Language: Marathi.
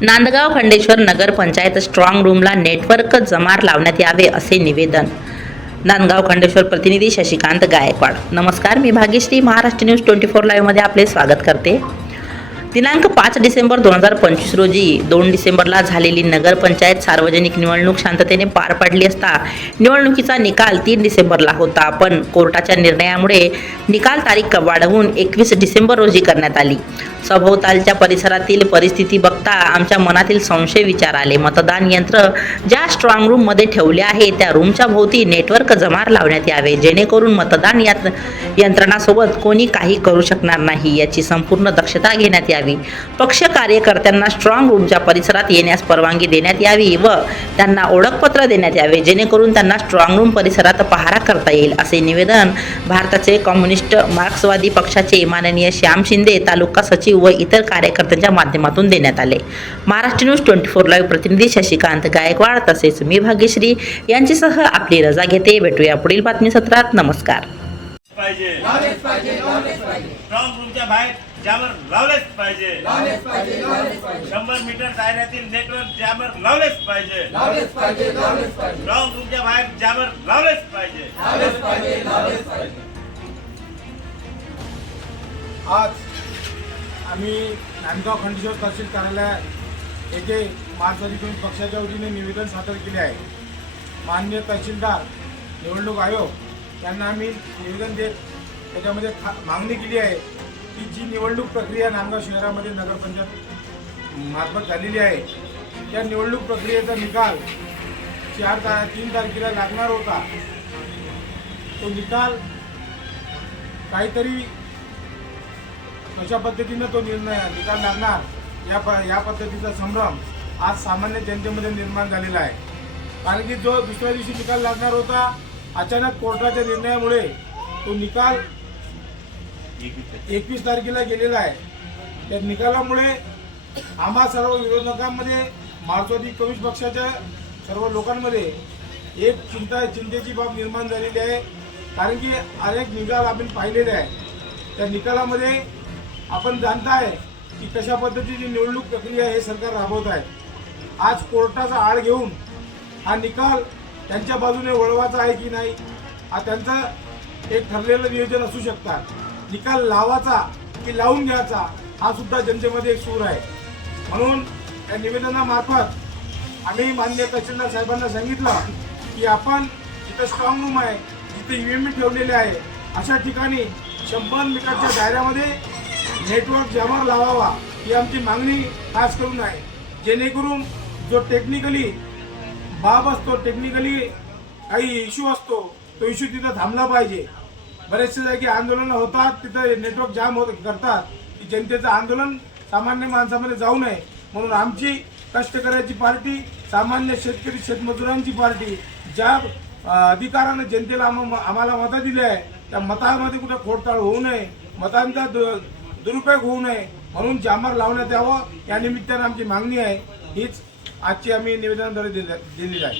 नांदगाव खंडेश्वर नगर पंचायत स्ट्रॉंग रूमला नेटवर्क जमार लावण्यात यावे असे निवेदन. नांदगाव खंडेश्वर प्रतिनिधी शशिकांत गायकवाड. नमस्कार, मी भाग्यश्री. महाराष्ट्र न्यूज 24 लाईव्हमध्ये आपले स्वागत करते. दिनांक 5 डिसेंबर 2025 रोजी 2 डिसेंबरला झालेली नगरपंचायत सार्वजनिक निवडणूक शांततेने पार पडली असता निवडणुकीचा निकाल 3 डिसेंबरला होता. पण कोर्टाच्या निर्णयामुळे निकाल तारीख वाढवून 21 डिसेंबर रोजी करण्यात आली. सभोवतालच्या परिसरातील परिस्थिती बघता आमच्या मनातील संशय विचार आले. मतदान यंत्र ज्या स्ट्रॉंग रूममध्ये ठेवले आहे त्या रूमच्या भोवती नेटवर्क जमार लावण्यात यावे, जेणेकरून मतदान यंत्रणासोबत कोणी काही करू शकणार नाही याची संपूर्ण दक्षता घेण्यात यावी. पक्ष कार्यकर्त्यांना स्ट्रॉंग रूमच्या परिसरात येण्यास परवानगी देण्यात यावी व त्यांना ओळखपत्र देण्यात यावे, जेणेकरून त्यांना स्ट्रॉंग रूम परिसरात पहारा करता येईल, असे निवेदन भारताचे कम्युनिस्ट मार्क्सवादी पक्षाचे माननीय श्याम शिंदे तालुका सचिव व इतर कार्यकर्त्यांच्या माध्यमातून देण्यात आले. महाराष्ट्र न्यूज 24 लाईव्ह प्रतिनिधी शशिकांत गायकवाड तसेच मी भाग्यश्री यांच्यासह आपली रजा घेते. भेटूया पुढील बातमी सत्रात. नमस्कार. स्ट्रॉंग रूमच्या बाहेर जॅमर लावलेच पाहिजे. 100 मीटर दायऱ्यातील नेटवर्क जॅमर लावलेच पाहिजे. स्ट्रॉंग रूमच्या बाहेर जॅमर लावलेच पाहिजे. आज आम्ही नांदगाव खंडेश्वर तहसील कार्यालयात येथे मार्क्सवादी कम्युनिस्ट पक्षाच्या वतीने निवेदन सादर केले आहे. माननीय तहसीलदार निवडणूक आयोग यांना आम्ही निवेदन देत त्याच्यामध्ये मागणी केली आहे की जी निवडणूक प्रक्रिया नांदगाव शहरामध्ये नगरपंचायत मार्फत झालेली आहे त्या निवडणूक प्रक्रियेचा निकाल 3 तारखेला लागणार होता. तो निकाल काहीतरी अशा पद्धतीनं तो निकाल लागणार या पद्धतीचा संभ्रम आज सामान्य जनतेमध्ये निर्माण झालेला आहे. कारण की जो दुसऱ्या दिवशी निकाल लागणार होता, अचानक कोर्टाच्या निर्णयामुळे तो निकाल 21 तारखेला गेलेला आहे. त्या निकालामुळे आम्हा सर्व विरोधकांमध्ये, मार्क्सवादी कम्युनिस्ट पक्षाच्या सर्व लोकांमध्ये एक चिंतेची बाब निर्माण झालेली आहे. कारण की अनेक निकाल आपण पाहिलेले आहे. त्या निकालामध्ये आपण जाणताय की कशा पद्धतीची निवडणूक प्रक्रिया हे सरकार राबवत आहे. आज कोर्टाचा आड घेऊन हा निकाल त्यांच्या बाजूने वळवायचा आहे की नाही, हा त्यांचं एक ठरलेलं नियोजन असू शकतात. निकाल लावायचा की लावून घ्यायचा हा सुद्धा जनतेमध्ये एक सूर आहे. म्हणून या निवेदनामार्फत आम्ही माननीय तहसीलदार साहेबांना सांगितलं की आपण जिथं स्ट्रॉंग रूम आहे, जिथे UME ठेवलेले आहे, अशा ठिकाणी 100 मीटरच्या दायऱ्यामध्ये नेटवर्क जॅमर लावावा ही आमची मागणी खास करून आहे. जेणेकरून जो टेक्निकली बाब असतो, टेक्निकली काही इश्यू असतो, तो इश्यू तिथं थांबला पाहिजे. बरेचसे जागी आंदोलनं होतात, तिथं नेटवर्क जाम करतात की जनतेचं आंदोलन सामान्य माणसामध्ये जाऊ नये. म्हणून आमची कष्टकऱ्याची पार्टी, सामान्य शेतकरी शेतमजुरांची पार्टी, ज्या अधिकारानं जनतेला आम्हाला मतं दिली आहे त्या मतामध्ये कुठे खोडताळ होऊ नये, मतांचा दुरुपयोग होऊ नये म्हणून जामर लावण्यात यावं, या निमित्तानं आमची मागणी आहे. हीच आजची आम्ही निवेदनाद्वारे दिलेली आहे.